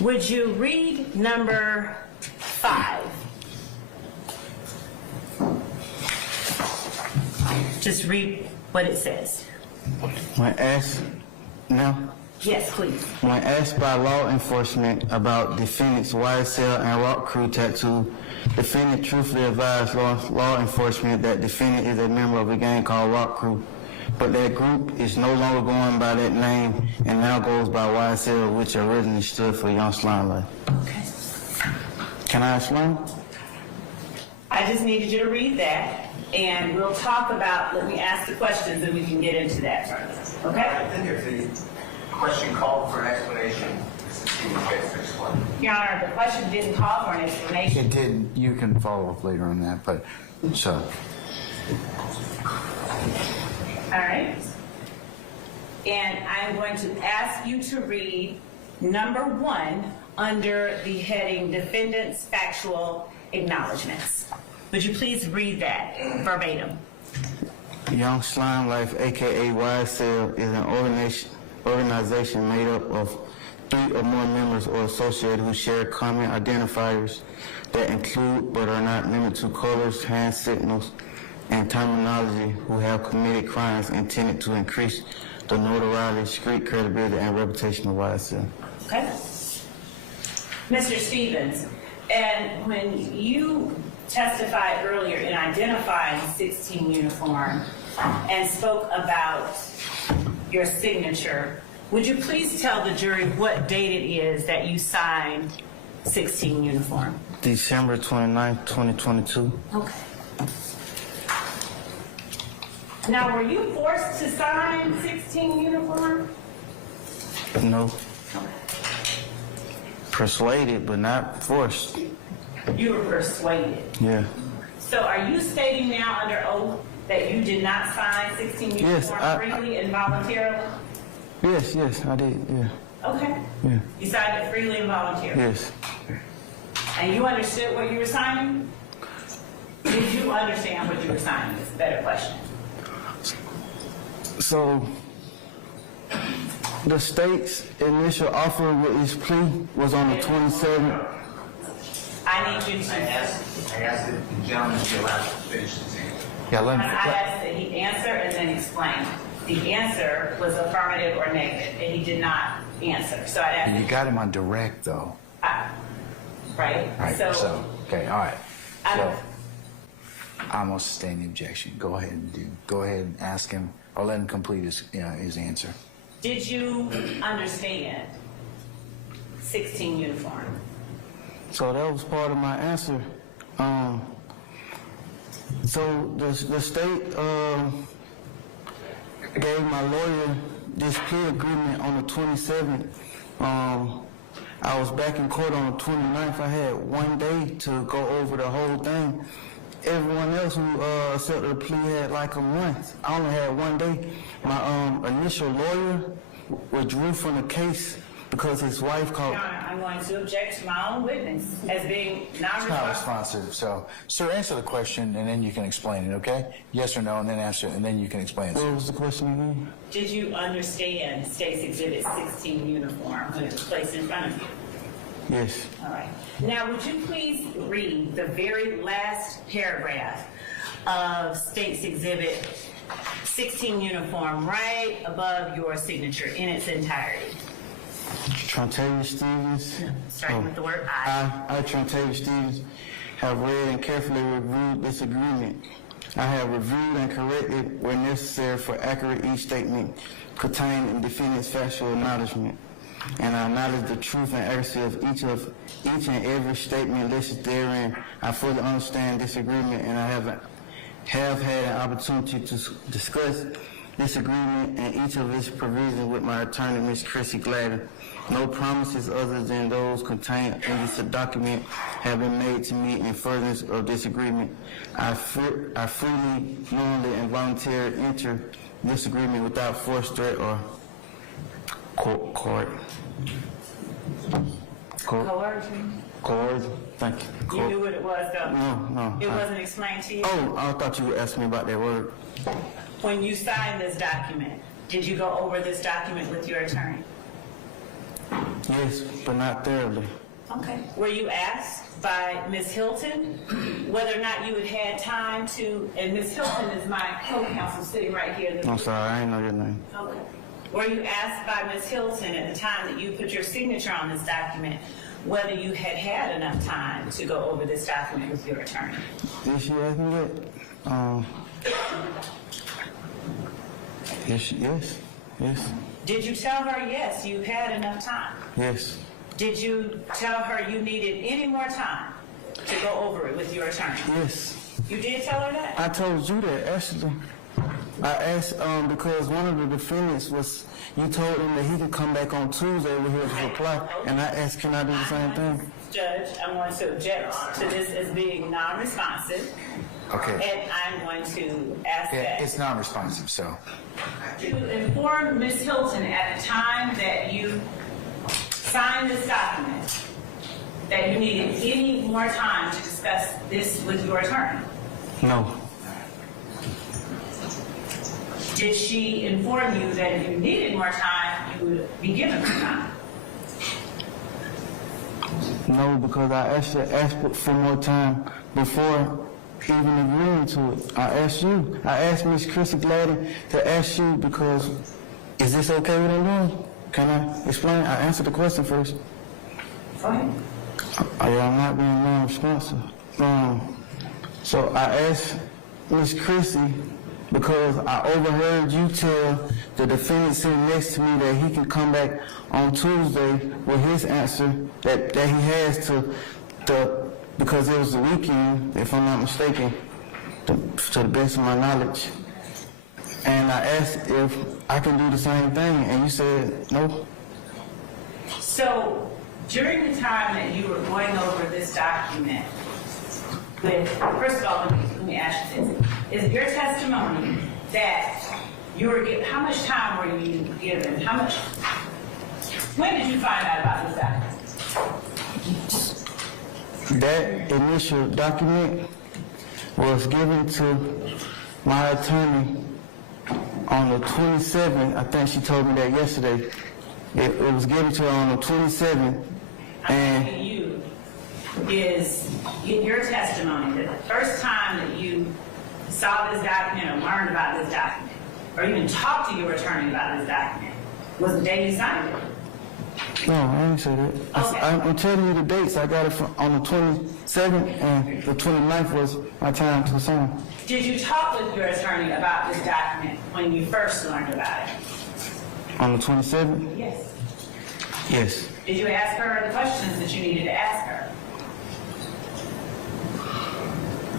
Would you read number 5? Just read what it says. When asked, no? Yes, please. When asked by law enforcement about defendant's YSL and rock crew tattoo, defendant truthfully advised law enforcement that defendant is a member of a gang called Rock Crew, but that group is no longer going by that name and now goes by YSL, which originally stood for Young Slime Life. Okay. Can I explain? I just needed you to read that, and we'll talk about, let me ask the questions and we can get into that further. Okay? I think if the question called for an explanation, Mr. Stephens gets to explain. Your Honor, the question didn't call for an explanation. It did. You can follow up later on that, but so. All right. And I'm going to ask you to read number 1 under the heading Defendant's Factual Acknowledgments. Would you please read that verbatim? Young Slime Life, aka YSL, is an organization made up of 3 or more members or associated who share common identifiers that include but are not limited to colors, hand signals, and terminology, who have committed crimes intended to increase the notoriety, street credibility, and reputation of YSL. Okay. Mr. Stephens, and when you testified earlier in identifying 16 uniform and spoke about your signature, would you please tell the jury what date it is that you signed 16 uniform? December 29, 2022. Okay. Now, were you forced to sign 16 uniform? No. Persuaded, but not forced. You were persuaded. Yeah. So are you stating now under oath that you did not sign 16 uniform Yes, freely and voluntarily? Yes, I did, yeah. Okay. Yeah. You signed it freely and voluntarily? Yes. And you understood what you were signing? Did you understand what you were signing? It's a better question. So, the state's initial offer with his plea was on the 27th. I need you to... I asked that the gentleman be allowed to finish his answer. Yeah, let I me. asked that he answer and then explain. The answer was affirmative or negative, and he did not answer. So I asked... You got him on direct, though. Right? All right, so okay, all right. I So, don't- I'm gonna sustain the objection. Go ahead and ask him, or let him complete his answer. Did you understand 16 uniform? So that was part of my answer. So the state gave my lawyer this plea agreement on the 27th. I was back in court on the 29th. I had 1 day to go over the whole thing. Everyone else who accepted the plea had like a month. I only had 1 day. My initial lawyer withdrew from the case because his wife called. Your Honor, I'm going to object to my own witness as being It's not non-responsive. responsive. So, sir, answer the question, and then you can explain it. Okay? Yes or no, and then answer, and then you can explain it. What was the question again? Did you understand State's Exhibit 16 uniform when it was placed in front of you? Yes. All right. Now, would you please read the very last paragraph of State's Exhibit 16 uniform right above your signature in its entirety? Trontavious Stephens. Starting with the word I. I, Trontavious Stephens, have read and carefully reviewed this agreement. I have reviewed and corrected where necessary for accurate each statement contained in defendant's factual acknowledgement. And I acknowledge the truth and accuracy of each and every statement listed therein. I fully understand this agreement, and I have had an opportunity to discuss this agreement and each of its provisions with my attorney, Ms. Chrissy Gladden. No promises other than those contained in this document have been made to me in furtherance of this agreement. I freely, knowingly, and voluntarily enter this agreement without force, threat, or coercion. Thank you. You knew what it was, though? No. It wasn't explained to you? Oh, I thought you would ask me about that word. When you signed this document, did you go over this document with your attorney? Yes, but not thoroughly. Okay. Were you asked by Ms. Hilton whether or not you had had time to, and Ms. Hilton is my co-counsel sitting right here. I'm sorry, I ain't know your name. Okay. Were you asked by Ms. Hilton at the time that you put your signature on this document whether you had had enough time to go over this document with your attorney? Did she ask me that? Yes. Did you tell her, yes, you had enough time? Yes. Did you tell her you needed any more time to go over it with your attorney? Yes. You did tell her that? I told you that, actually. I asked, because one of the defendants was, you told him that he could come back on Tuesday with his reply, and I asked, can I do the same thing? Judge, I'm going to object to this as being non-responsive, Okay. and I'm going to ask Yeah, that it's non-responsive, so. you inform Ms. Hilton at the time that you signed this document that you needed any more time to discuss this with your attorney. No. Did she inform you that if you needed more time, you would be given more time? No, because I actually asked for more time before even agreeing to it. I asked you. I asked Miss Chrissy Gladden to ask you because, is this okay with I'm doing? Can I explain? I answered the question first. Go ahead. I'm not being non-responsive. So I asked Miss Chrissy because I overheard you tell the defendant sitting next to me that he can come back on Tuesday with his answer that he has to because it was the weekend, if I'm not mistaken, to the best of my knowledge. And I asked if I can do the same thing, and you said no. So during the time that you were going over this document, first of all, let me ask you this. Is it your testimony that you were given, how much time were you given? When did you find out about this document? That initial document was given to my attorney on the 27th. I think she told me that yesterday. It was given to her on the 27th. I'm asking you, is in your testimony that the first time that you saw this document or learned about this document, or even talked to your attorney about this document, was the day you signed it? No, I didn't say that. Okay. I'm telling you the dates. I got it on the 27th, and the 29th was my time to sign. Did you talk with your attorney about this document when you first learned about it? On the 27th? Yes. Yes. Did you ask her the questions that you needed to ask her?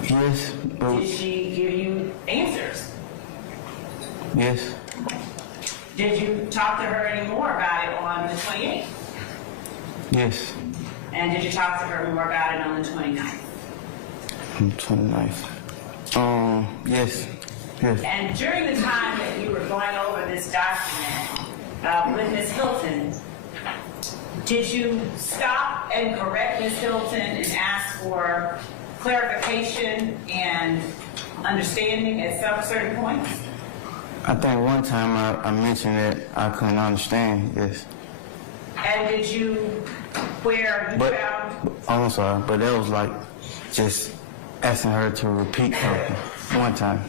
Yes. Did she give you answers? Yes. Did you talk to her any more about it on the 28th? Yes. And did you talk to her more about it on the 29th? On the 29th. Yes. Yes. And during the time that you were going over this document with Ms. Hilton, did you stop and correct Ms. Hilton and ask for clarification and understanding at some certain points? I think one time I mentioned that I couldn't understand, yes. And did you, where you But, found... I'm sorry, but that was like just asking her to repeat something one time.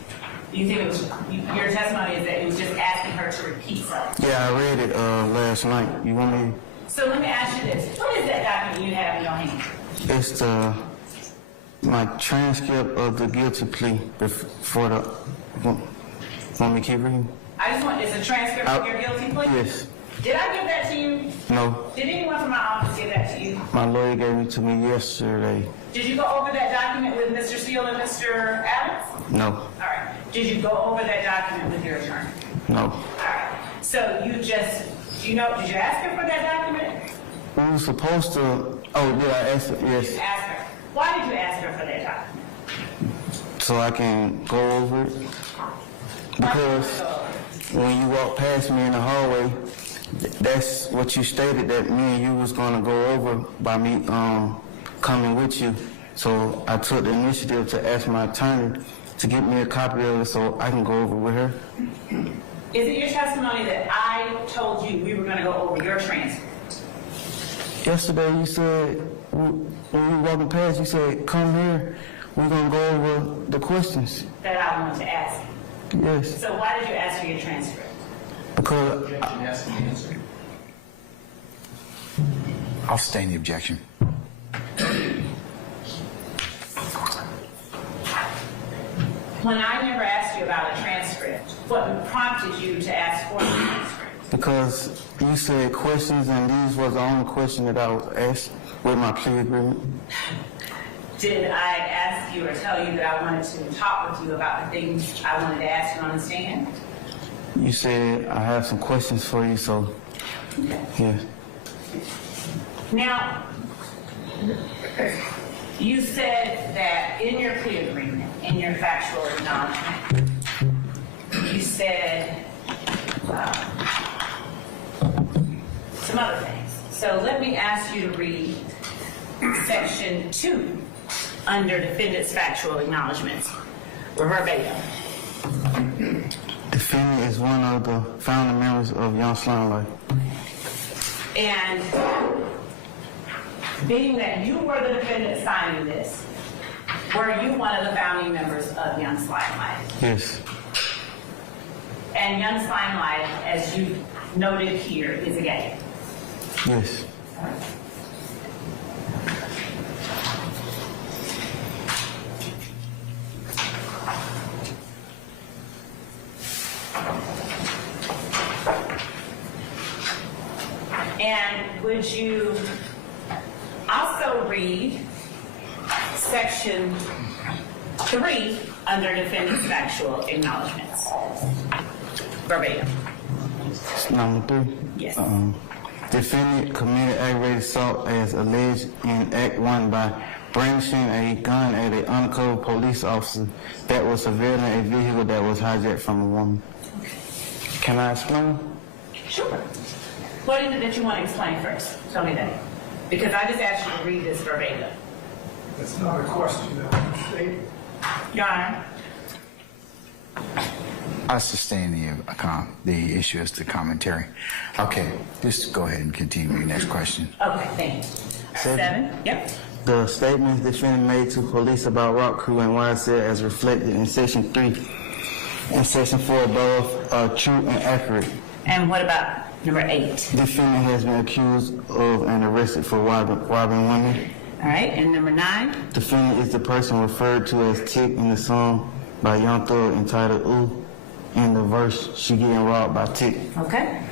You think it was, your testimony is that it was just asking her to repeat something? Yeah, I read it last night. You want me? So let me ask you this. What is that document you have in your hand? It's my transcript of the guilty plea before the... Want me to keep reading? I just want, it's a transcript of your guilty plea? Yes. Did I give that to you? No. Did anyone from my office give that to you? My lawyer gave it to me yesterday. Did you go over that document with Mr. Steele and Mr. Adams? No. All right. Did you go over that document with your attorney? No. All right. So you just, did you ask her for that document? We were supposed to... Oh, yeah, I asked her, yes. You asked her. Why did you ask her for that document? So I can go over it. Because when you walk past me in the hallway, that's what you stated that me and you was gonna go over by me coming with you. So I took the initiative to ask my attorney to get me a copy of it so I can go over with her. Is it your testimony that I told you we were gonna go over your transcript? Yesterday you said, when we were walking past, you said, come here, we're gonna go over the questions. That I want to ask you. Yes, So why did you ask for your transcript? because Objection, ask the answer. I'll sustain the objection. When I never asked you about a transcript, what prompted you to ask for a transcript? because you said questions and these was the only question that I was asked with my plea agreement. Did I ask you or tell you that I wanted to talk with you about the things I wanted to ask you on the stand? You said I have some questions for you, so yeah. Now, you said that in your plea agreement, in your factual acknowledgement, you said some other things. So let me ask you to read section 2 under defendant's factual acknowledgments, verbatim. Defendant is one of the founding members of Young Slime Life. And being that you were the defendant signing this, were you one of the founding members of Young Slime Life? Yes, And Young Slime Life, as you noted here, is a gang. yes. And would you also read section 3 under defendant's factual acknowledgments? Verbatim. Number 3. Yes. Defendant committed aggravated assault as alleged in Act 1 by brandishing a gun at an undercover police officer that was surveilling a vehicle that was hijacked from a woman. Can I explain? Sure. What is it that you want to explain first? Tell me that. Because I just asked you to read this verbatim. That's not a question, though. Your Honor. I sustain the issue as to commentary. Okay, just go ahead and continue your next question. Okay, thank you. 7. Yep. The statements defendant made to police about rock crew and YSL as reflected in Section 3 and Section 4 above are true and accurate. And what about number 8? Defendant has been accused of and arrested for robbing women. All right, and number 9? Defendant is the person referred to as Tick in the song by Young Thug entitled Ooh. In the verse, she getting robbed by Tick. Okay.